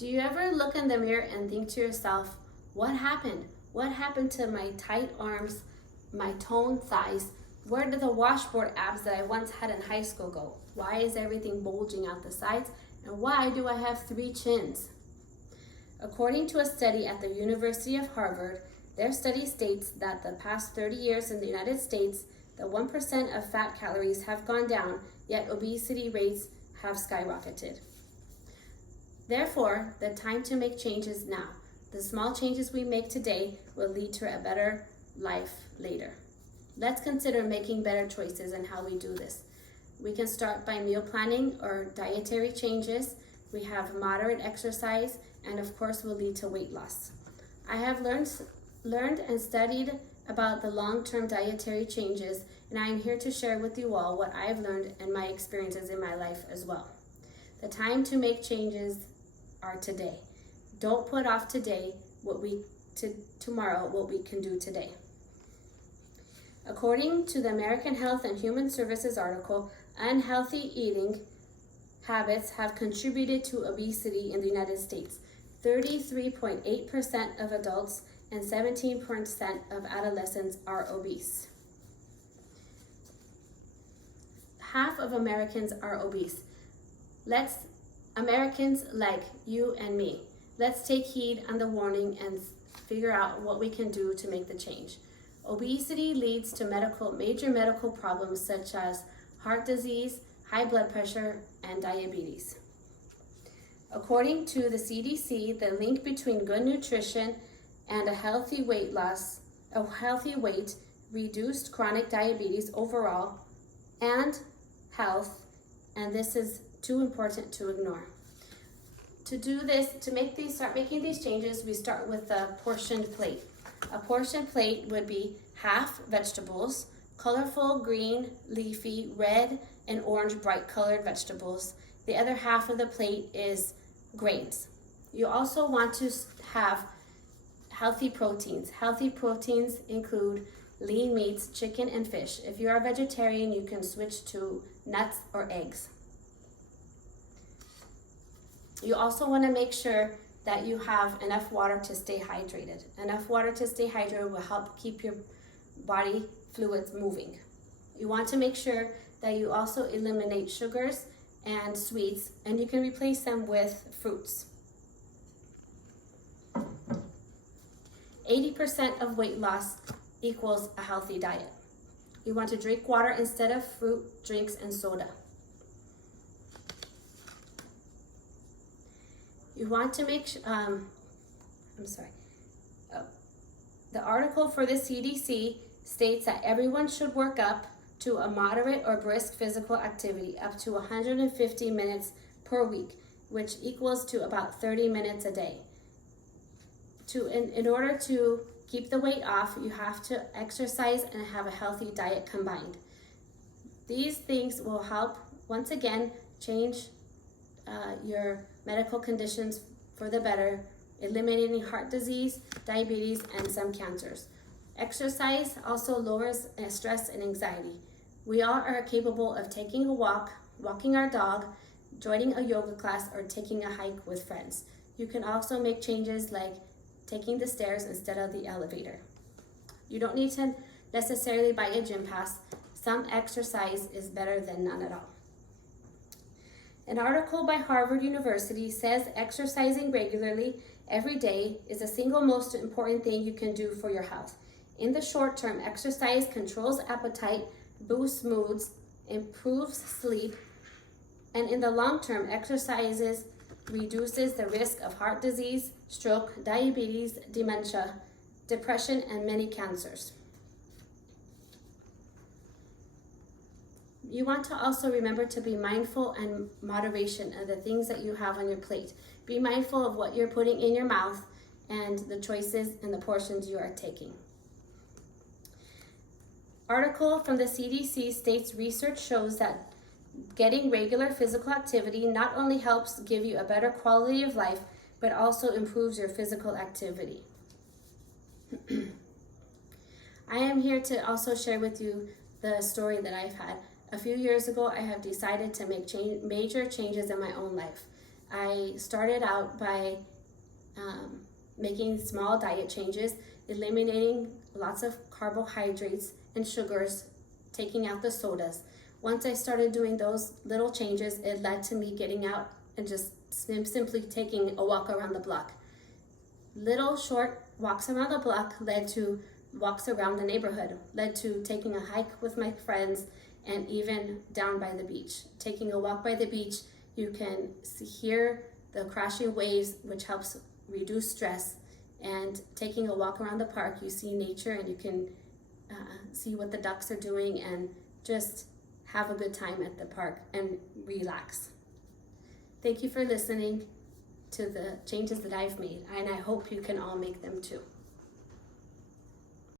Do you ever look in the mirror and think to yourself, what happened? What happened to my tight arms, my toned thighs? Where did the washboard abs that I once had in high school go? Why is everything bulging out the sides? And why do I have 3 chins? According to a study at the University of Harvard, their study states that the past 30 years in the United States, the 1% of fat calories have gone down, yet obesity rates have skyrocketed. Therefore, the time to make changes now. The small changes we make today will lead to a better life later. Let's consider making better choices and how we do this. We can start by meal planning or dietary changes. We have moderate exercise, and of course will lead to weight loss. I have learned and studied about the long-term dietary changes, and I am here to share with you all what I've learned and my experiences in my life as well. The time to make changes are today. Don't put off today tomorrow what we can do today. According to the American Health and Human Services article, unhealthy eating habits have contributed to obesity in the United States. 33.8% of adults and 17% of adolescents are obese. Half of Americans are obese. Americans like you and me, let's take heed on the warning and figure out what we can do to make the change. Obesity leads to major medical problems such as heart disease, high blood pressure, and diabetes. According to the CDC, the link between good nutrition and a healthy weight, reduced chronic diabetes overall, and health, and this is too important to ignore. To do this, start making these changes, we start with a portioned plate. A portioned plate would be half vegetables, colorful green, leafy, red, and orange bright colored vegetables. The other half of the plate is grains. You also want to have healthy proteins. Healthy proteins include lean meats, chicken, and fish. If you are a vegetarian, you can switch to nuts or eggs. You also want to make sure that you have enough water to stay hydrated. Enough water to stay hydrated will help keep your body fluids moving. You want to make sure that you also eliminate sugars and sweets, and you can replace them with fruits. 80% of weight loss equals a healthy diet. You want to drink water instead of fruit, drinks, and soda. You want to make the article for the CDC states that everyone should work up to a moderate or brisk physical activity up to 150 minutes per week, which equals to about 30 minutes a day. In order to keep the weight off, you have to exercise and have a healthy diet combined. These things will help, once again, change your medical conditions for the better, eliminating heart disease, diabetes, and some cancers. Exercise also lowers stress and anxiety. We all are capable of taking a walk, walking our dog, joining a yoga class, or taking a hike with friends. You can also make changes like taking the stairs instead of the elevator. You don't need to necessarily buy a gym pass. Some exercise is better than none at all. An article by Harvard University says exercising regularly every day is the single most important thing you can do for your health. In the short term, exercise controls appetite, boosts moods, improves sleep, and in the long term, exercises reduces the risk of heart disease, stroke, diabetes, dementia, depression, and many cancers. You want to also remember to be mindful and moderation of the things that you have on your plate. Be mindful of what you're putting in your mouth and the choices and the portions you are taking. Article from the CDC states research shows that getting regular physical activity not only helps give you a better quality of life, but also improves your physical activity. I am here to also share with you the story that I've had. A few years ago, I have decided to make major changes in my own life. I started out by making small diet changes, eliminating lots of carbohydrates and sugars, taking out the sodas. Once I started doing those little changes, it led to me getting out and just simply taking a walk around the block. Little short walks around the block led to walks around the neighborhood, led to taking a hike with my friends, and even down by the beach. Taking a walk by the beach, you can hear the crashing waves, which helps reduce stress. And taking a walk around the park, you see nature and you can see what the ducks are doing and just have a good time at the park and relax. Thank you for listening to the changes that I've made, and I hope you can all make them too.